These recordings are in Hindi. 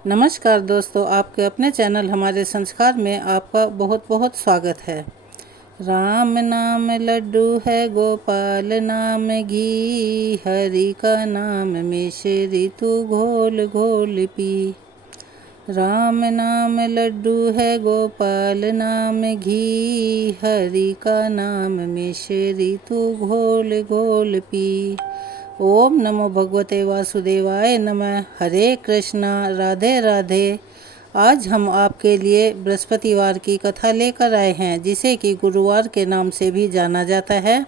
नमस्कार दोस्तों, आपके अपने चैनल हमारे संस्कार में आपका बहुत बहुत स्वागत है। राम नाम लड्डू है, गोपाल नाम घी, हरि का नाम मिश्री तू घोल घोल पी। राम नाम लड्डू है, गोपाल नाम घी, हरि का नाम मिश्री तू घोल घोल पी। ओम नमो भगवते वासुदेवाय नमः। हरे कृष्णा, राधे राधे। आज हम आपके लिए बृहस्पतिवार की कथा लेकर आए हैं, जिसे कि गुरुवार के नाम से भी जाना जाता है।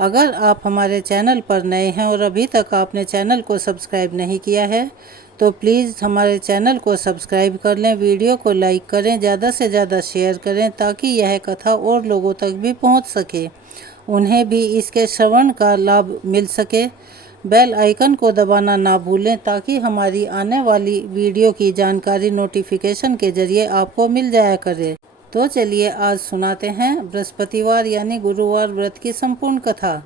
अगर आप हमारे चैनल पर नए हैं और अभी तक आपने चैनल को सब्सक्राइब नहीं किया है तो प्लीज़ हमारे चैनल को सब्सक्राइब कर लें, वीडियो को लाइक करें, ज़्यादा से ज़्यादा शेयर करें ताकि यह कथा और लोगों तक भी पहुंच सके, उन्हें भी इसके श्रवण का लाभ मिल सके। बेल आइकन को दबाना ना भूलें ताकि हमारी आने वाली वीडियो की जानकारी नोटिफिकेशन के जरिए आपको मिल जाया करे। तो चलिए आज सुनाते हैं बृहस्पतिवार यानी गुरुवार व्रत की संपूर्ण कथा।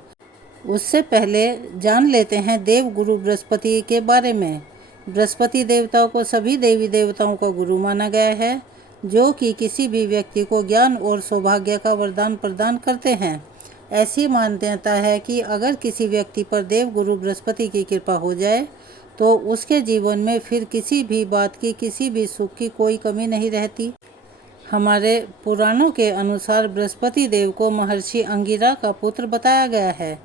उससे पहले जान लेते हैं देव गुरु बृहस्पति के बारे में। बृहस्पति देवताओं को सभी देवी देवताओं का गुरु माना गया है, जो कि किसी भी व्यक्ति को ज्ञान और सौभाग्य का वरदान प्रदान करते हैं। ऐसी मान्यता है कि अगर किसी व्यक्ति पर देव गुरु बृहस्पति की कृपा हो जाए तो उसके जीवन में फिर किसी भी बात की, किसी भी सुख की कोई कमी नहीं रहती। हमारे पुराणों के अनुसार बृहस्पति देव को महर्षि अंगिरा का पुत्र बताया गया है।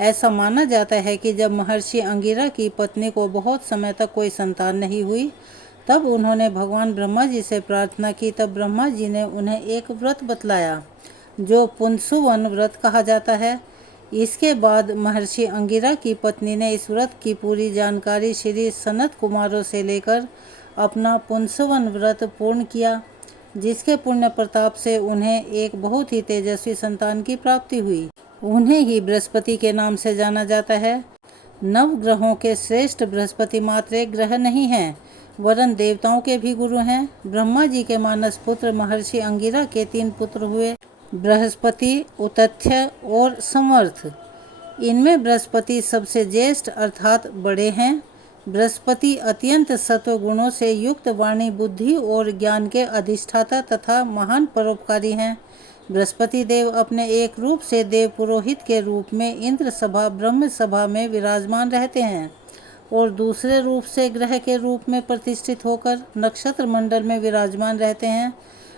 ऐसा माना जाता है कि जब महर्षि अंगिरा की पत्नी को बहुत समय तक कोई संतान नहीं हुई, तब उन्होंने भगवान ब्रह्मा जी से प्रार्थना की। तब ब्रह्मा जी ने उन्हें एक व्रत बतलाया जो पुंसुवन व्रत कहा जाता है। इसके बाद महर्षि अंगिरा की पत्नी ने इस व्रत की पूरी जानकारी श्री सनत कुमारों से लेकर अपना पुंसुवन व्रत पूर्ण किया, जिसके पुण्य प्रताप से उन्हें एक बहुत ही तेजस्वी संतान की प्राप्ति हुई। उन्हें ही बृहस्पति के नाम से जाना जाता है। नव ग्रहों के श्रेष्ठ बृहस्पति मात्र एक ग्रह नहीं हैं, वरन देवताओं के भी गुरु हैं। ब्रह्मा जी के मानस पुत्र महर्षि अंगिरा के 3 पुत्र हुए, बृहस्पति, उतथ्य और समर्थ। इनमें बृहस्पति सबसे ज्येष्ठ अर्थात बड़े हैं। बृहस्पति अत्यंत सत्व गुणों से युक्त, वाणी, बुद्धि और ज्ञान के अधिष्ठाता तथा महान परोपकारी हैं। बृहस्पति देव अपने एक रूप से देव पुरोहित के रूप में इंद्र सभा, ब्रह्म सभा में विराजमान रहते हैं और दूसरे रूप से ग्रह के रूप में प्रतिष्ठित होकर नक्षत्र मंडल में विराजमान रहते हैं।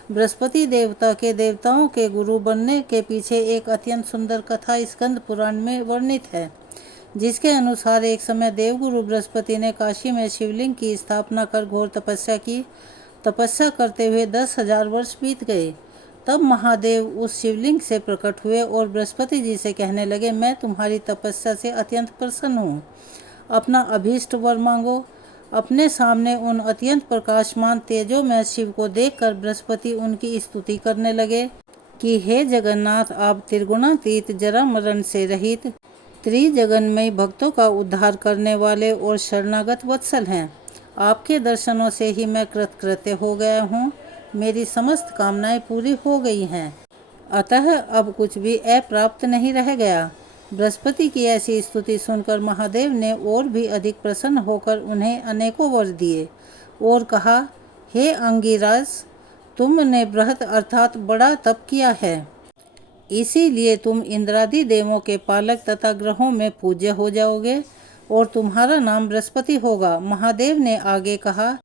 बृहस्पति देवता के देवताओं के गुरु बनने के पीछे एक अत्यंत सुंदर कथा स्कंद पुराण में वर्णित है, जिसके अनुसार एक समय देवगुरु बृहस्पति ने काशी में शिवलिंग की स्थापना कर घोर तपस्या की। तपस्या करते हुए 10,000 वर्ष बीत गए। तब महादेव उस शिवलिंग से प्रकट हुए और बृहस्पति जी से कहने लगे, मैं तुम्हारी तपस्या से अत्यंत प्रसन्न हूँ, अपना अभीष्ट वर मांगो। अपने सामने उन अत्यंत प्रकाशमान तेजोमय शिव को देखकर बृहस्पति उनकी स्तुति करने लगे कि हे जगन्नाथ, आप त्रिगुणातीत, जरा मरण से रहित, त्रिजगन्मयी, भक्तों का उद्धार करने वाले और शरणागत वत्सल हैं। आपके दर्शनों से ही मैं कृतकृत्य हो गया हूँ, मेरी समस्त कामनाएं पूरी हो गई हैं, अतः अब कुछ भी अप्राप्त नहीं रह गया। बृहस्पति की ऐसी स्तुति सुनकर महादेव ने और भी अधिक प्रसन्न होकर उन्हें अनेकों वर दिए और कहा, हे अंगिराज, तुमने बृहत अर्थात बड़ा तप किया है, इसीलिए तुम इंद्रादि देवों के पालक तथा ग्रहों में पूज्य हो जाओगे और तुम्हारा नाम बृहस्पति होगा। महादेव ने आगे कहा,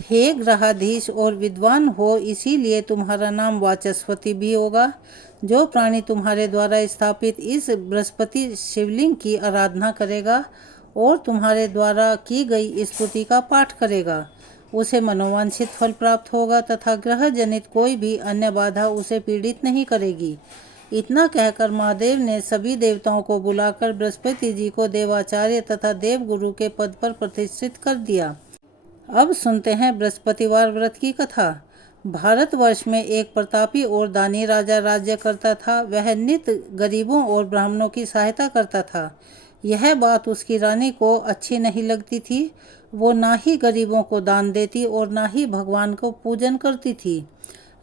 हे ग्रहाधीश और विद्वान हो, इसीलिए तुम्हारा नाम वाचस्पति भी होगा। जो प्राणी तुम्हारे द्वारा स्थापित इस बृहस्पति शिवलिंग की आराधना करेगा और तुम्हारे द्वारा की गई स्तुति का पाठ करेगा, उसे मनोवांछित फल प्राप्त होगा तथा ग्रह जनित कोई भी अन्य बाधा उसे पीड़ित नहीं करेगी। इतना कहकर महादेव ने सभी देवताओं को बुलाकर बृहस्पति जी को देवाचार्य तथा देवगुरु के पद पर प्रतिष्ठित कर दिया। अब सुनते हैं बृहस्पतिवार व्रत की कथा। भारतवर्ष में एक प्रतापी और दानी राजा राज्य करता था। वह नित्य गरीबों और ब्राह्मणों की सहायता करता था। यह बात उसकी रानी को अच्छी नहीं लगती थी। वो ना ही गरीबों को दान देती और ना ही भगवान को पूजन करती थी।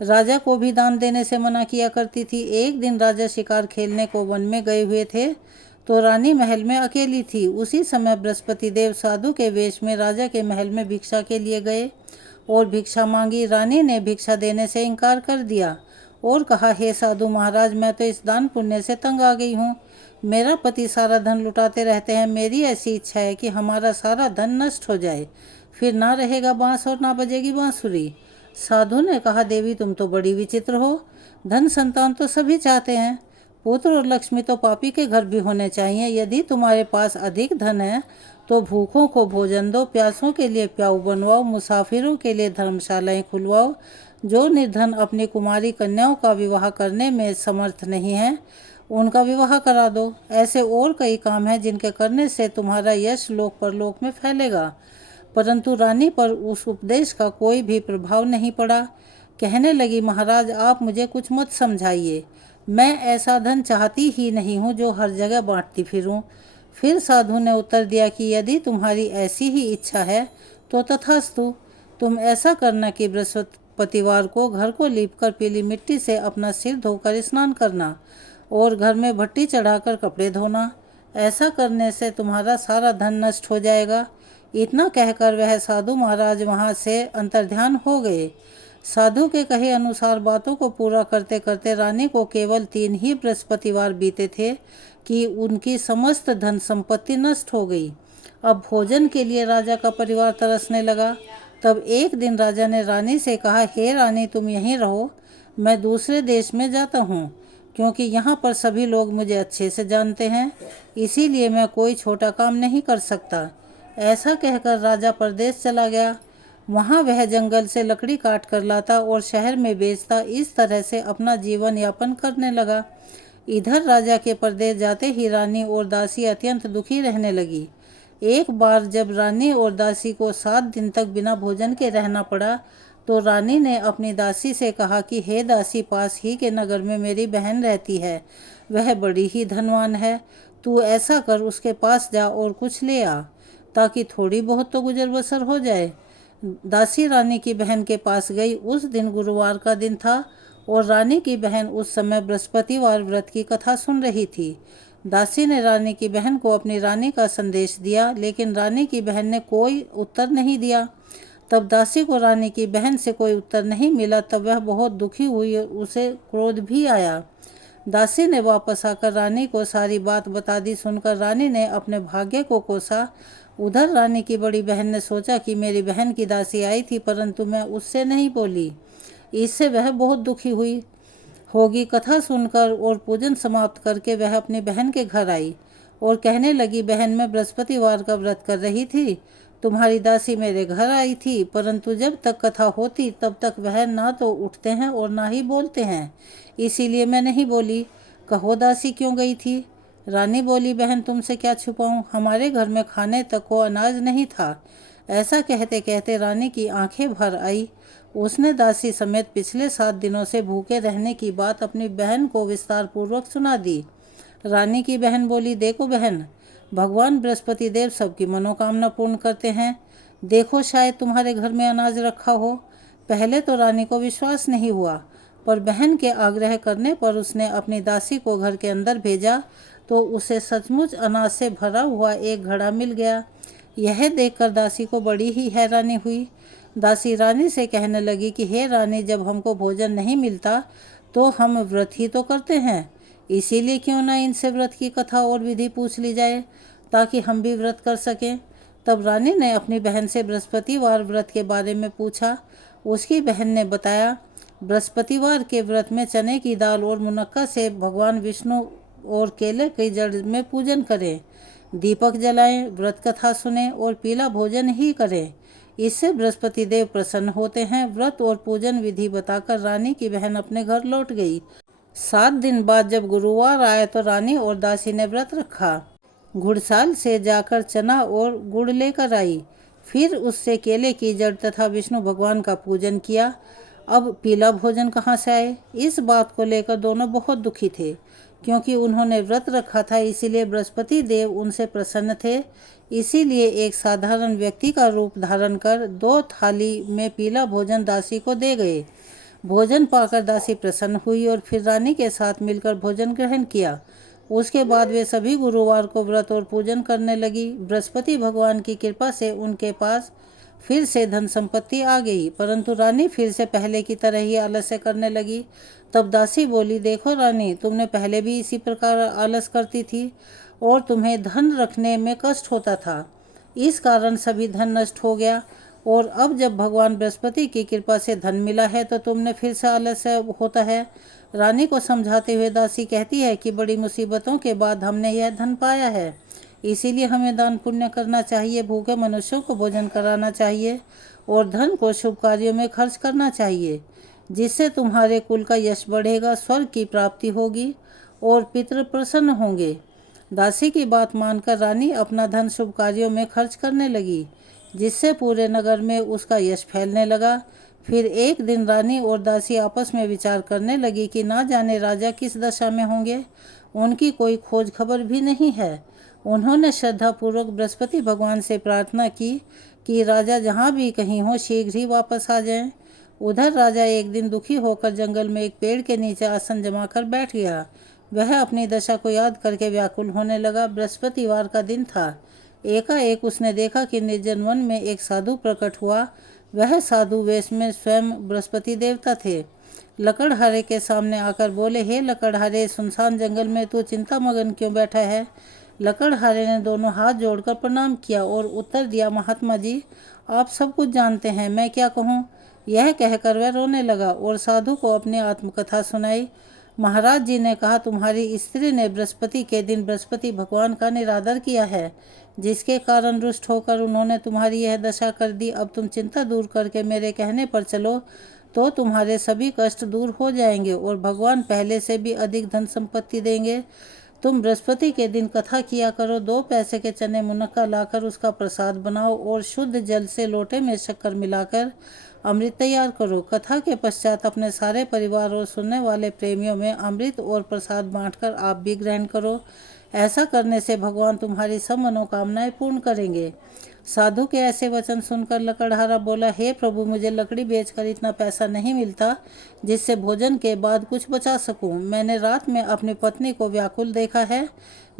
राजा को भी दान देने से मना किया करती थी। एक दिन राजा शिकार खेलने को वन में गए हुए थे तो रानी महल में अकेली थी। उसी समय बृहस्पति देव साधु के वेश में राजा के महल में भिक्षा के लिए गए और भिक्षा मांगी। रानी ने भिक्षा देने से इनकार कर दिया और कहा, हे साधु महाराज, मैं तो इस दान पुण्य से तंग आ गई हूँ। मेरा पति सारा धन लुटाते रहते हैं। मेरी ऐसी इच्छा है कि हमारा सारा धन नष्ट हो जाए, फिर ना रहेगा बांस और ना बजेगी बांसुरी। साधु ने कहा, देवी तुम तो बड़ी विचित्र हो। धन संतान तो सभी चाहते हैं, पुत्र और लक्ष्मी तो पापी के घर भी होने चाहिए। यदि तुम्हारे पास अधिक धन है तो भूखों को भोजन दो, प्यासों के लिए प्याऊ बनवाओ, मुसाफिरों के लिए धर्मशालाएं खुलवाओ। जो निर्धन अपनी कुमारी कन्याओं का विवाह करने में समर्थ नहीं है, उनका विवाह करा दो। ऐसे और कई काम हैं जिनके करने से तुम्हारा यश लोक परलोक में फैलेगा। परंतु रानी पर उस उपदेश का कोई भी प्रभाव नहीं पड़ा। कहने लगी, महाराज आप मुझे कुछ मत समझाइए, मैं ऐसा धन चाहती ही नहीं हूँ जो हर जगह बांटती फिरूं। फिर साधु ने उत्तर दिया कि यदि तुम्हारी ऐसी ही इच्छा है तो तथास्तु। तुम ऐसा करना कि बृहस्पतिवार को घर को लीपकर पीली मिट्टी से अपना सिर धोकर स्नान करना और घर में भट्टी चढ़ाकर कपड़े धोना। ऐसा करने से तुम्हारा सारा धन नष्ट हो जाएगा। इतना कहकर वह साधु महाराज वहाँ से अंतर्ध्यान हो गए। साधु के कहे अनुसार बातों को पूरा करते करते रानी को केवल 3 ही बृहस्पतिवार बीते थे कि उनकी समस्त धन संपत्ति नष्ट हो गई। अब भोजन के लिए राजा का परिवार तरसने लगा। तब एक दिन राजा ने रानी से कहा, हे रानी तुम यहीं रहो, मैं दूसरे देश में जाता हूँ, क्योंकि यहाँ पर सभी लोग मुझे अच्छे से जानते हैं, इसीलिए मैं कोई छोटा काम नहीं कर सकता। ऐसा कहकर राजा परदेश चला गया। वहाँ वह जंगल से लकड़ी काट कर लाता और शहर में बेचता। इस तरह से अपना जीवन यापन करने लगा। इधर राजा के परदेश जाते ही रानी और दासी अत्यंत दुखी रहने लगी। एक बार जब रानी और दासी को 7 दिन तक बिना भोजन के रहना पड़ा तो रानी ने अपनी दासी से कहा कि हे दासी, पास ही के नगर में मेरी बहन रहती है, वह बड़ी ही धनवान है। तू ऐसा कर, उसके पास जा और कुछ ले आ, ताकि थोड़ी बहुत तो गुजर बसर हो जाए। दासी रानी की बहन के पास गई। उस दिन गुरुवार का दिन था और रानी की बहन उस समय बृहस्पतिवार व्रत की कथा सुन रही थी। दासी ने रानी की बहन को अपनी रानी का संदेश दिया, लेकिन रानी की बहन ने कोई उत्तर नहीं दिया। तब दासी को रानी की बहन से कोई उत्तर नहीं मिला। तब वह बहुत दुखी हुई और उसे क्रोध भी आया। दासी ने वापस आकर रानी को सारी बात बता दी। सुनकर रानी ने अपने भाग्य को कोसा। उधर रानी की बड़ी बहन ने सोचा कि मेरी बहन की दासी आई थी, परंतु मैं उससे नहीं बोली, इससे वह बहुत दुखी हुई होगी। कथा सुनकर और पूजन समाप्त करके वह अपनी बहन के घर आई और कहने लगी, बहन मैं बृहस्पतिवार का व्रत कर रही थी, तुम्हारी दासी मेरे घर आई थी, परंतु जब तक कथा होती तब तक वह ना तो उठते हैं और ना ही बोलते हैं, इसीलिए मैं नहीं बोली। कहो दासी क्यों गई थी? रानी बोली, बहन तुमसे क्या छुपाऊं, हमारे घर में खाने तक को अनाज नहीं था। ऐसा कहते कहते रानी की आंखें भर आई। उसने दासी समेत पिछले 7 दिनों से भूखे रहने की बात अपनी बहन को विस्तार पूर्वक सुना दी। रानी की बहन बोली, देखो बहन, भगवान बृहस्पति देव सबकी मनोकामना पूर्ण करते हैं। देखो शायद तुम्हारे घर में अनाज रखा हो। पहले तो रानी को विश्वास नहीं हुआ, पर बहन के आग्रह करने पर उसने अपनी दासी को घर के अंदर भेजा तो उसे सचमुच अनाज से भरा हुआ एक घड़ा मिल गया। यह देखकर दासी को बड़ी ही हैरानी हुई। दासी रानी से कहने लगी कि हे रानी, जब हमको भोजन नहीं मिलता तो हम व्रत ही तो करते हैं, इसीलिए क्यों ना इनसे व्रत की कथा और विधि पूछ ली जाए ताकि हम भी व्रत कर सकें। तब रानी ने अपनी बहन से बृहस्पतिवार व्रत के बारे में पूछा। उसकी बहन ने बताया, बृहस्पतिवार के व्रत में चने की दाल और मुनक्का से भगवान विष्णु और केले की जड़ में पूजन करें, दीपक जलाएं, व्रत कथा सुने और पीला भोजन ही करें, इससे बृहस्पति देव प्रसन्न होते हैं। व्रत और पूजन विधि बताकर रानी की बहन अपने घर लौट गई। 7 दिन बाद जब गुरुवार आया तो रानी और दासी ने व्रत रखा। घुड़साल से जाकर चना और गुड़ लेकर आई, फिर उससे केले की जड़ तथा विष्णु भगवान का पूजन किया। अब पीला भोजन कहाँ से आए? इस बात को लेकर दोनों बहुत दुखी थे, क्योंकि उन्होंने व्रत रखा था, इसीलिए बृहस्पति देव उनसे प्रसन्न थे। इसीलिए एक साधारण व्यक्ति का रूप धारण कर 2 थाली में पीला भोजन दासी को दे गए। भोजन पाकर दासी प्रसन्न हुई और फिर रानी के साथ मिलकर भोजन ग्रहण किया। उसके बाद वे सभी गुरुवार को व्रत और पूजन करने लगी। बृहस्पति भगवान की कृपा से उनके पास फिर से धन संपत्ति आ गई, परंतु रानी फिर से पहले की तरह ही आलस्य करने लगी। तब दासी बोली, देखो रानी, तुमने पहले भी इसी प्रकार आलस करती थी और तुम्हें धन रखने में कष्ट होता था, इस कारण सभी धन नष्ट हो गया। और अब जब भगवान बृहस्पति की कृपा से धन मिला है तो तुमने फिर से आलस्य होता है। रानी को समझाते हुए दासी कहती है कि बड़ी मुसीबतों के बाद हमने यह धन पाया है, इसीलिए हमें दान पुण्य करना चाहिए, भूखे मनुष्यों को भोजन कराना चाहिए और धन को शुभ कार्यों में खर्च करना चाहिए, जिससे तुम्हारे कुल का यश बढ़ेगा, स्वर्ग की प्राप्ति होगी और पितृ प्रसन्न होंगे। दासी की बात मानकर रानी अपना धन शुभ कार्यों में खर्च करने लगी, जिससे पूरे नगर में उसका यश फैलने लगा। फिर एक दिन रानी और दासी आपस में विचार करने लगी कि ना जाने राजा किस दशा में होंगे, उनकी कोई खोज खबर भी नहीं है। उन्होंने श्रद्धापूर्वक बृहस्पति भगवान से प्रार्थना की कि राजा जहाँ भी कहीं हो शीघ्र ही वापस आ जाएं। उधर राजा एक दिन दुखी होकर जंगल में एक पेड़ के नीचे आसन जमाकर बैठ गया। वह अपनी दशा को याद करके व्याकुल होने लगा। बृहस्पतिवार का दिन था। एकाएक उसने देखा कि निर्जन वन में एक साधु प्रकट हुआ। वह साधु वेश में स्वयं बृहस्पति देवता थे। लकड़हारे के सामने आकर बोले, हे लकड़हारे, सुनसान जंगल में तू चिंता मगन क्यों बैठा है? लकड़हारे ने दोनों हाथ जोड़कर प्रणाम किया और उत्तर दिया, महात्मा जी, आप सब कुछ जानते हैं, मैं क्या कहूँ? यह कहकर वह रोने लगा और साधु को अपनी आत्मकथा सुनाई। महाराज जी ने कहा, तुम्हारी स्त्री ने बृहस्पति के दिन बृहस्पति भगवान का निरादर किया है, जिसके कारण रुष्ट होकर उन्होंने तुम्हारी यह दशा कर दी। अब तुम चिंता दूर करके मेरे कहने पर चलो तो तुम्हारे सभी कष्ट दूर हो जाएंगे और भगवान पहले से भी अधिक धन संपत्ति देंगे। तुम बृहस्पति के दिन कथा किया करो, 2 पैसे के चने मुनक्का लाकर उसका प्रसाद बनाओ और शुद्ध जल से लोटे में शक्कर मिलाकर अमृत तैयार करो। कथा के पश्चात अपने सारे परिवार और सुनने वाले प्रेमियों में अमृत और प्रसाद बांटकर आप भी ग्रहण करो। ऐसा करने से भगवान तुम्हारी सब मनोकामनाएं पूर्ण करेंगे। साधु के ऐसे वचन सुनकर लकड़हारा बोला, हे प्रभु, मुझे लकड़ी बेचकर इतना पैसा नहीं मिलता जिससे भोजन के बाद कुछ बचा सकूं। मैंने रात में अपनी पत्नी को व्याकुल देखा है,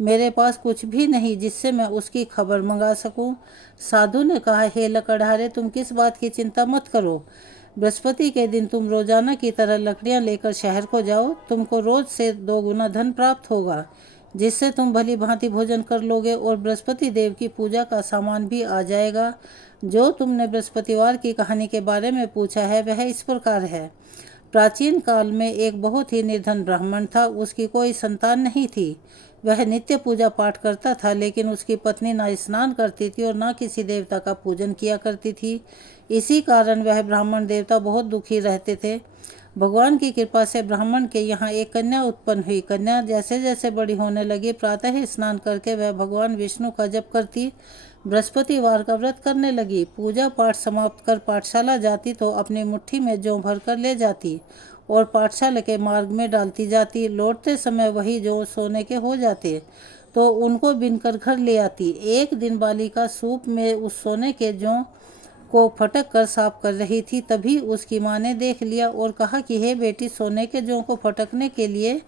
मेरे पास कुछ भी नहीं जिससे मैं उसकी खबर मंगा सकूं। साधु ने कहा, हे लकड़हारे, तुम किस बात की चिंता मत करो। बृहस्पति के दिन तुम रोजाना की तरह लकड़ियां लेकर शहर को जाओ, तुमको रोज से 2 गुना धन प्राप्त होगा, जिससे तुम भली भांति भोजन कर लोगे और बृहस्पति देव की पूजा का सामान भी आ जाएगा। जो तुमने बृहस्पतिवार की कहानी के बारे में पूछा है वह इस प्रकार है। प्राचीन काल में एक बहुत ही निर्धन ब्राह्मण था। उसकी कोई संतान नहीं थी। वह नित्य पूजा पाठ करता था, लेकिन उसकी पत्नी ना स्नान करती थी और ना किसी देवता का पूजन किया करती थी। इसी कारण वह ब्राह्मण देवता बहुत दुखी रहते थे। भगवान की कृपा से ब्राह्मण के यहाँ एक कन्या उत्पन्न हुई। कन्या जैसे जैसे बड़ी होने लगी, प्रातः स्नान करके वह भगवान विष्णु का जप करती, बृहस्पतिवार का व्रत करने लगी। पूजा पाठ समाप्त कर पाठशाला जाती तो अपनी मुट्ठी में जौ भर कर ले जाती और पाठशाला के मार्ग में डालती जाती। लौटते समय वही जौ सोने के हो जाते तो उनको बिनकर घर ले आती। एक दिन बालिका सूप में उस सोने के जौ को फटक कर साफ कर रही थी। तभी उसकी माँ ने देख लिया और कहा कि हे बेटी, सोने के जौ को फटकने के लिए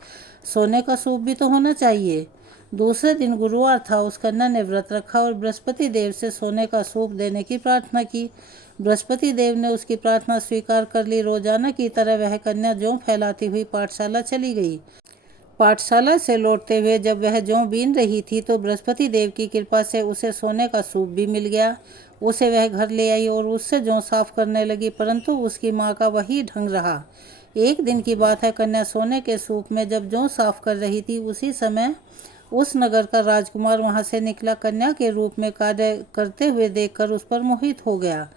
सोने का सूप भी तो होना चाहिए। दूसरे दिन गुरुवार था। उस कन्या ने व्रत रखा और बृहस्पति देव से सोने का सूप देने की प्रार्थना की। बृहस्पति देव ने उसकी प्रार्थना स्वीकार कर ली। रोजाना की तरह वह कन्या जौ फैलाती हुई पाठशाला चली गई। पाठशाला से लौटते हुए जब वह जौ बीन रही थी तो बृहस्पति देव की कृपा से उसे सोने का सूप भी मिल गया। उसे वह घर ले आई और उससे जौ साफ करने लगी, परंतु उसकी माँ का वही ढंग रहा। एक दिन की बात है, कन्या सोने के सूप में जब जौ साफ कर रही थी, उसी समय उस नगर का राजकुमार वहां से निकला। कन्या के रूप में कार्य करते हुए देखकर उस पर मोहित हो गया।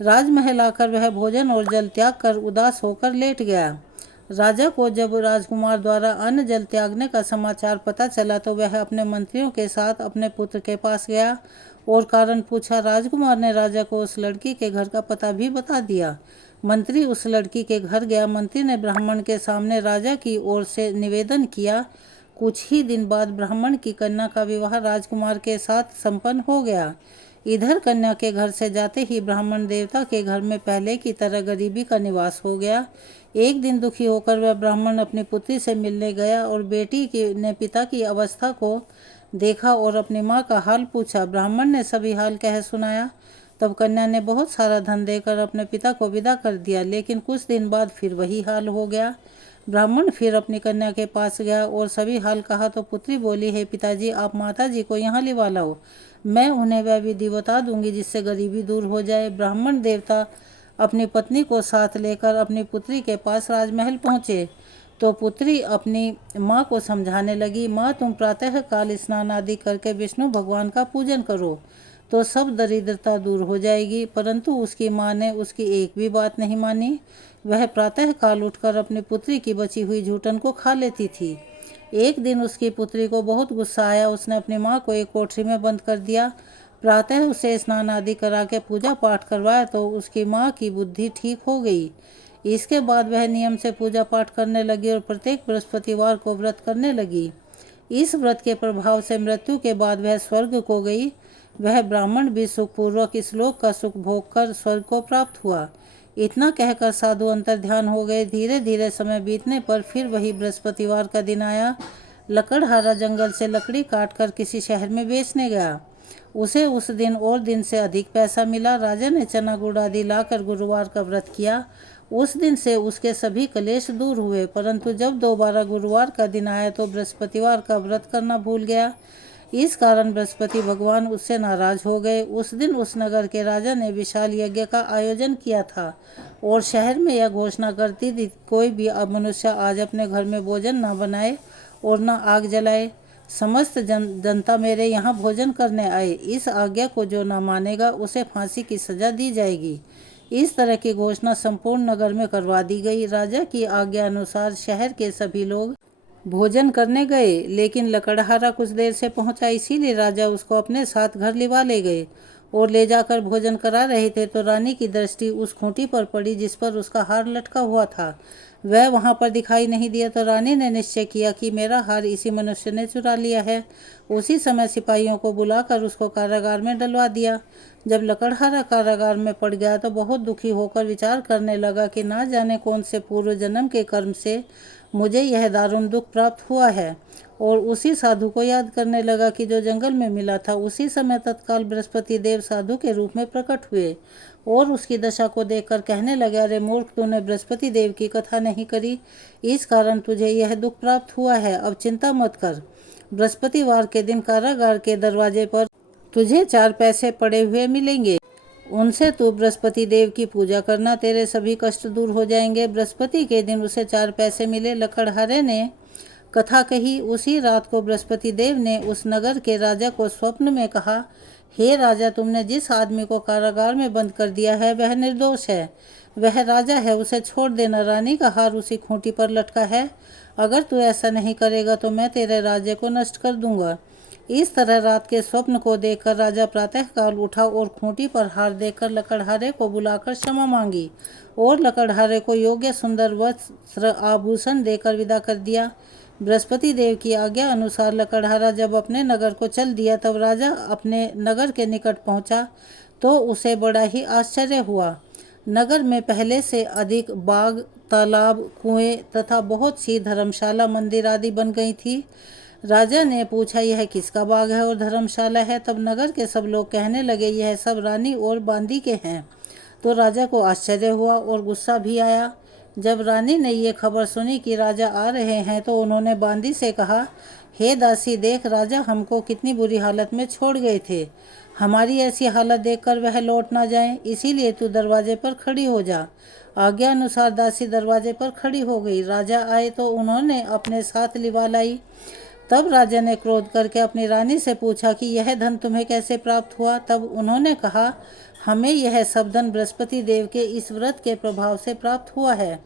राजमहल आकर वह भोजन और जल त्याग कर उदास होकर लेट गया। राजा को जब राजकुमार द्वारा अन्न जल त्यागने का समाचार पता चला तो वह अपने मंत्रियों के साथ अपने पुत्र के पास गया और कारण पूछा। राजकुमार ने राजा को उस लड़की के घर का पता भी बता दिया। मंत्री उस लड़की के घर गया। मंत्री ने ब्राह्मण के सामने राजा की ओर से निवेदन किया। कुछ ही दिन बाद ब्राह्मण की कन्या का विवाह राजकुमार के साथ संपन्न हो गया। इधर कन्या के घर से जाते ही ब्राह्मण देवता के घर में पहले की तरह गरीबी का निवास हो गया। एक दिन दुखी होकर वह ब्राह्मण अपनी पुत्री से मिलने गया और ने पिता की अवस्था को देखा और अपनी माँ का हाल पूछा। ब्राह्मण ने सभी हाल कह सुनाया। तब कन्या ने बहुत सारा धन देकर अपने पिता को विदा कर दिया, लेकिन कुछ दिन बाद फिर वही हाल हो गया। ब्राह्मण फिर अपनी कन्या के पास गया और सभी हाल कहा तो पुत्री बोली, हे पिताजी, आप माताजी को यहाँ लिवा लाओ, मैं उन्हें वह विधि बता दूंगी जिससे गरीबी दूर हो जाए। ब्राह्मण देवता अपनी पत्नी को साथ लेकर अपनी पुत्री के पास राजमहल पहुँचे तो पुत्री अपनी माँ को समझाने लगी, माँ तुम प्रातः काल स्नान आदि करके विष्णु भगवान का पूजन करो तो सब दरिद्रता दूर हो जाएगी। परंतु उसकी माँ ने उसकी एक भी बात नहीं मानी। वह प्रातः काल उठकर अपनी पुत्री की बची हुई झूठन को खा लेती थी। एक दिन उसकी पुत्री को बहुत गुस्सा आया। उसने अपनी माँ को एक कोठरी में बंद कर दिया। प्रातः उसे स्नान आदि करा के पूजा पाठ करवाया तो उसकी माँ की बुद्धि ठीक हो गई। इसके बाद वह नियम से पूजा पाठ करने लगी और प्रत्येक बृहस्पतिवार को व्रत करने लगी। इस व्रत के प्रभाव से मृत्यु के बाद वह स्वर्ग को गई। वह ब्राह्मण भी सुखपूर्वक इस लोक का सुख भोग कर स्वर्ग को प्राप्त हुआ। इतना कहकर साधु अंतर ध्यान हो गए। धीरे धीरे समय बीतने पर फिर वही बृहस्पतिवार का दिन आया। लकड़हारा जंगल से लकड़ी काटकर किसी शहर में बेचने गया। उसे उस दिन और दिन से अधिक पैसा मिला। राजा ने चना गुड़ आदि लाकर गुरुवार का व्रत किया। उस दिन से उसके सभी क्लेश दूर हुए। परंतु जब दोबारा गुरुवार का दिन आया तो बृहस्पतिवार का व्रत करना भूल गया। इस कारण बृहस्पति भगवान उससे नाराज हो गए। उस दिन उस नगर के राजा ने विशाल यज्ञ का आयोजन किया था और शहर में यह घोषणा करती थी, कोई भी मनुष्य आज अपने घर में भोजन न बनाए और न आग जलाए। समस्त जनता मेरे यहाँ भोजन करने आए। इस आज्ञा को जो न मानेगा उसे फांसी की सजा दी जाएगी। इस तरह की घोषणा संपूर्ण नगर में करवा दी गई। राजा की आज्ञा अनुसार शहर के सभी लोग भोजन करने गए, लेकिन लकड़हारा कुछ देर से पहुंचा, इसीलिए राजा उसको अपने साथ घर लिवा ले गए और ले जाकर भोजन करा रहे थे तो रानी की दृष्टि उस खूंटी पर पड़ी जिस पर उसका हार लटका हुआ था। वह वहां पर दिखाई नहीं दिया तो रानी ने निश्चय किया कि मेरा हार इसी मनुष्य ने चुरा लिया है। उसी समय सिपाहियों को बुलाकर उसको कारागार में डलवा दिया। जब लकड़हारा कारागार में पड़ गया तो बहुत दुखी होकर विचार करने लगा कि ना जाने कौन से पूर्व जन्म के कर्म से मुझे यह दारुण दुख प्राप्त हुआ है। और उसी साधु को याद करने लगा कि जो जंगल में मिला था। उसी समय तत्काल बृहस्पति देव साधु के रूप में प्रकट हुए और उसकी दशा को देखकर कहने लगे, अरे मूर्ख, तूने बृहस्पति देव की कथा नहीं करी, इस कारण तुझे यह दुख प्राप्त हुआ है। अब चिंता मत कर, बृहस्पतिवार के दिन कारागार के दरवाजे पर तुझे 4 पैसे पड़े हुए मिलेंगे। उनसे तू बृहस्पति देव की पूजा करना, तेरे सभी कष्ट दूर हो जाएंगे। बृहस्पति के दिन उसे 4 पैसे मिले। लकड़हारे ने कथा कही। उसी रात को बृहस्पति देव ने उस नगर के राजा को स्वप्न में कहा, हे राजा, तुमने जिस आदमी को कारागार में बंद कर दिया है वह निर्दोष है, वह राजा है, उसे छोड़ देना। रानी का हार उसी खूंटी पर लटका है। अगर तू ऐसा नहीं करेगा तो मैं तेरे राज्य को नष्ट कर दूंगा। इस तरह रात के स्वप्न को देखकर राजा प्रातःकाल उठा और खूंटी पर हार देकर लकड़हारे को बुलाकर क्षमा मांगी और लकड़हारे को योग्य सुंदर वस्त्र आभूषण देकर विदा कर दिया। बृहस्पति देव की आज्ञा अनुसार लकड़हारा जब अपने नगर को चल दिया तब राजा अपने नगर के निकट पहुंचा तो उसे बड़ा ही आश्चर्य हुआ। नगर में पहले से अधिक बाग, तालाब, कुएं तथा बहुत सी धर्मशाला, मंदिर आदि बन गई थी। राजा ने पूछा, यह किसका बाग है और धर्मशाला है? तब नगर के सब लोग कहने लगे, यह सब रानी और बांदी के हैं। तो राजा को आश्चर्य हुआ और गुस्सा भी आया। जब रानी ने ये खबर सुनी कि राजा आ रहे हैं तो उन्होंने बांदी से कहा, हे दासी, देख, राजा हमको कितनी बुरी हालत में छोड़ गए थे। हमारी ऐसी हालत देखकर वह लौट ना जाएं, इसीलिए तू दरवाजे पर खड़ी हो जा। आज्ञा अनुसार दासी दरवाजे पर खड़ी हो गई। राजा आए तो उन्होंने अपने साथ लिवा लाई। तब राजा ने क्रोध करके अपनी रानी से पूछा कि यह धन तुम्हें कैसे प्राप्त हुआ? तब उन्होंने कहा, हमें यह सब धन बृहस्पति देव के इस व्रत के प्रभाव से प्राप्त हुआ है।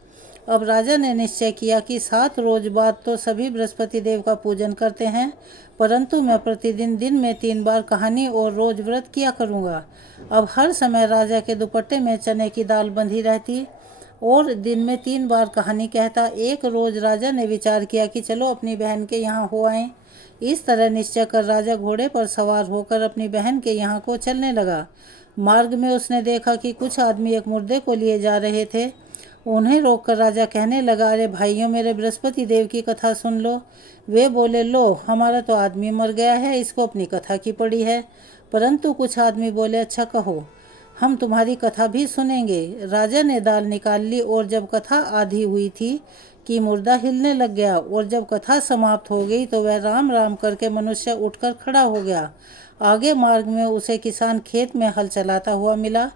अब राजा ने निश्चय किया कि 7 रोज बाद तो सभी बृहस्पति देव का पूजन करते हैं, परंतु मैं प्रतिदिन दिन में 3 बार कहानी और रोज व्रत किया करूँगा। अब हर समय राजा के दुपट्टे में चने की दाल बंधी रहती और दिन में 3 बार कहानी कहता। एक रोज राजा ने विचार किया कि चलो अपनी बहन के यहाँ हो आएं। इस तरह निश्चय कर राजा घोड़े पर सवार होकर अपनी बहन के यहाँ को चलने लगा। मार्ग में उसने देखा कि कुछ आदमी एक मुर्दे को लिए जा रहे थे। उन्हें रोककर राजा कहने लगा, अरे भाइयों, मेरे बृहस्पति देव की कथा सुन लो। वे बोले, लो, हमारा तो आदमी मर गया है, इसको अपनी कथा की पड़ी है। परंतु कुछ आदमी बोले, अच्छा कहो, हम तुम्हारी कथा भी सुनेंगे। राजा ने दाल निकाल ली और जब कथा आधी हुई थी कि मुर्दा हिलने लग गया और जब कथा समाप्त हो गई तो वह राम राम करके मनुष्य उठकर खड़ा हो गया। आगे मार्ग में उसे किसान खेत में हल चलाता हुआ मिला।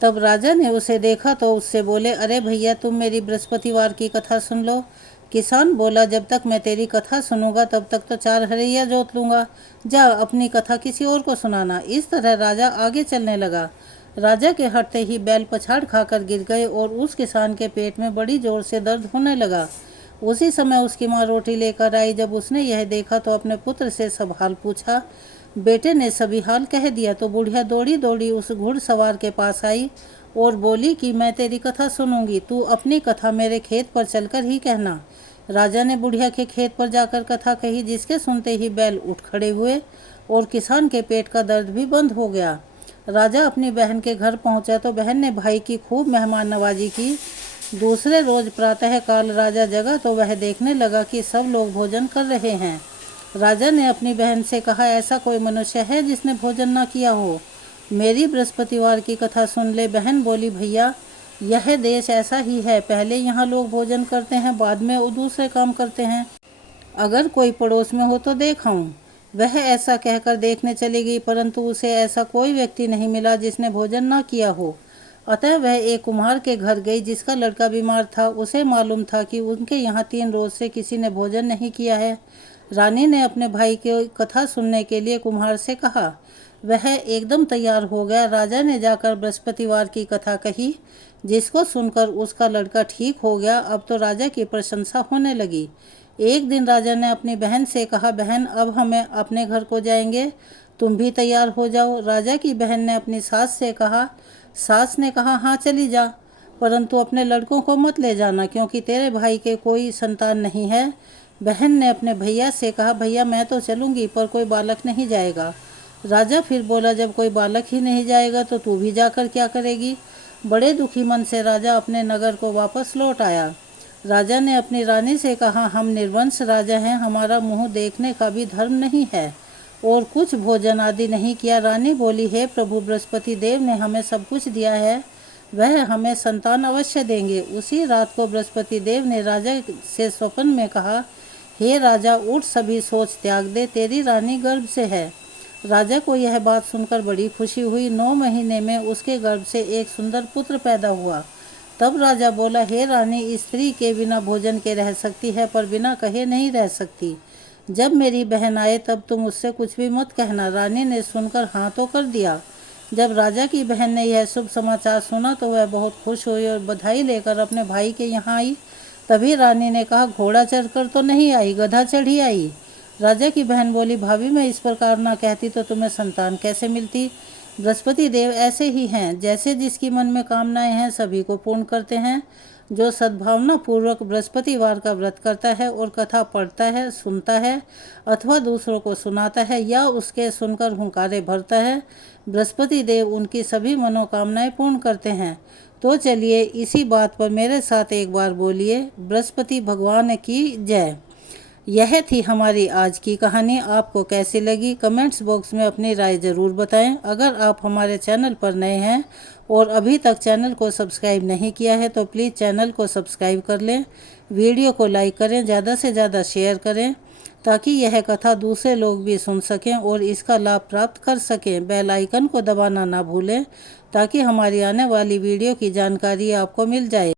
तब राजा ने उसे देखा तो उससे बोले, अरे भैया, तुम मेरी बृहस्पतिवार की कथा सुन लो। किसान बोला, जब तक मैं तेरी कथा सुनूंगा तब तक तो 4 हरैया जोत लूंगा। जा, अपनी कथा किसी और को सुनाना। इस तरह राजा आगे चलने लगा। राजा के हटते ही बैल पछाड़ खाकर गिर गए और उस किसान के पेट में बड़ी जोर से दर्द होने लगा। उसी समय उसकी माँ रोटी लेकर आई। जब उसने यह देखा तो अपने पुत्र से सब हाल पूछा। बेटे ने सभी हाल कह दिया तो बुढ़िया दौड़ी दौड़ी उस घुड़सवार के पास आई और बोली कि मैं तेरी कथा सुनूंगी, तू अपनी कथा मेरे खेत पर चलकर ही कहना। राजा ने बुढ़िया के खेत पर जाकर कथा कही, जिसके सुनते ही बैल उठ खड़े हुए और किसान के पेट का दर्द भी बंद हो गया। राजा अपनी बहन के घर पहुंचा तो बहन ने भाई की खूब मेहमान नवाजी की। दूसरे रोज प्रातः काल राजा जगा तो वह देखने लगा कि सब लोग भोजन कर रहे हैं। राजा ने अपनी बहन से कहा, ऐसा कोई मनुष्य है जिसने भोजन न किया हो? मेरी बृहस्पतिवार की कथा सुन ले। बहन बोली, भैया, यह देश ऐसा ही है, पहले यहाँ लोग भोजन करते हैं, बाद में वो दूसरे काम करते हैं। अगर कोई पड़ोस में हो तो देखाऊं। वह ऐसा कहकर देखने चली गई, परंतु उसे ऐसा कोई व्यक्ति नहीं मिला जिसने भोजन न किया हो। अतः वह एक कुम्हार के घर गई जिसका लड़का बीमार था। उसे मालूम था कि उनके यहाँ 3 रोज से किसी ने भोजन नहीं किया है। रानी ने अपने भाई की कथा सुनने के लिए कुम्हार से कहा। वह एकदम तैयार हो गया। राजा ने जाकर बृहस्पतिवार की कथा कही, जिसको सुनकर उसका लड़का ठीक हो गया। अब तो राजा की प्रशंसा होने लगी। एक दिन राजा ने अपनी बहन से कहा, बहन, अब हमें अपने घर को जाएंगे, तुम भी तैयार हो जाओ। राजा की बहन ने अपनी सास से कहा। सास ने कहा, हाँ, चली जा, परंतु अपने लड़कों को मत ले जाना, क्योंकि तेरे भाई के कोई संतान नहीं है। बहन ने अपने भैया से कहा, भैया, मैं तो चलूँगी, पर कोई बालक नहीं जाएगा। राजा फिर बोला, जब कोई बालक ही नहीं जाएगा तो तू भी जाकर क्या करेगी? बड़े दुखी मन से राजा अपने नगर को वापस लौट आया। राजा ने अपनी रानी से कहा, हम निर्वंश राजा हैं, हमारा मुँह देखने का भी धर्म नहीं है और कुछ भोजन आदि नहीं किया। रानी बोली, हे प्रभु, बृहस्पति देव ने हमें सब कुछ दिया है, वह हमें संतान अवश्य देंगे। उसी रात को बृहस्पति देव ने राजा से स्वप्न में कहा, हे राजा, उठ, सभी सोच त्याग दे, तेरी रानी गर्भ से है। राजा को यह बात सुनकर बड़ी खुशी हुई। 9 महीने में उसके गर्भ से एक सुंदर पुत्र पैदा हुआ। तब राजा बोला, हे रानी, स्त्री के बिना भोजन के रह सकती है, पर बिना कहे नहीं रह सकती। जब मेरी बहन आए तब तुम उससे कुछ भी मत कहना। रानी ने सुनकर हाँ तो कर दिया। जब राजा की बहन ने यह शुभ समाचार सुना तो वह बहुत खुश हुई और बधाई लेकर अपने भाई के यहाँ आई। तभी रानी ने कहा, घोड़ा चढ़कर तो नहीं आई, गधा चढ़ी आई। राजा की बहन बोली, भाभी, मैं इस प्रकार ना कहती तो तुम्हें संतान कैसे मिलती? बृहस्पति देव ऐसे ही हैं, जैसे जिसकी मन में कामनाएं हैं सभी को पूर्ण करते हैं। जो सद्भावना पूर्वक बृहस्पतिवार का व्रत करता है और कथा पढ़ता है, सुनता है अथवा दूसरों को सुनाता है या उसके सुनकर हुंकारे भरता है, बृहस्पति देव उनकी सभी मनोकामनाएं पूर्ण करते हैं। तो चलिए इसी बात पर मेरे साथ एक बार बोलिए, बृहस्पति भगवान की जय। यह थी हमारी आज की कहानी। आपको कैसी लगी कमेंट्स बॉक्स में अपनी राय ज़रूर बताएं। अगर आप हमारे चैनल पर नए हैं और अभी तक चैनल को सब्सक्राइब नहीं किया है तो प्लीज़ चैनल को सब्सक्राइब कर लें। वीडियो को लाइक करें, ज़्यादा से ज़्यादा शेयर करें ताकि यह कथा दूसरे लोग भी सुन सकें और इसका लाभ प्राप्त कर सकें। बेल आइकन को दबाना ना भूलें ताकि हमारी आने वाली वीडियो की जानकारी आपको मिल जाए।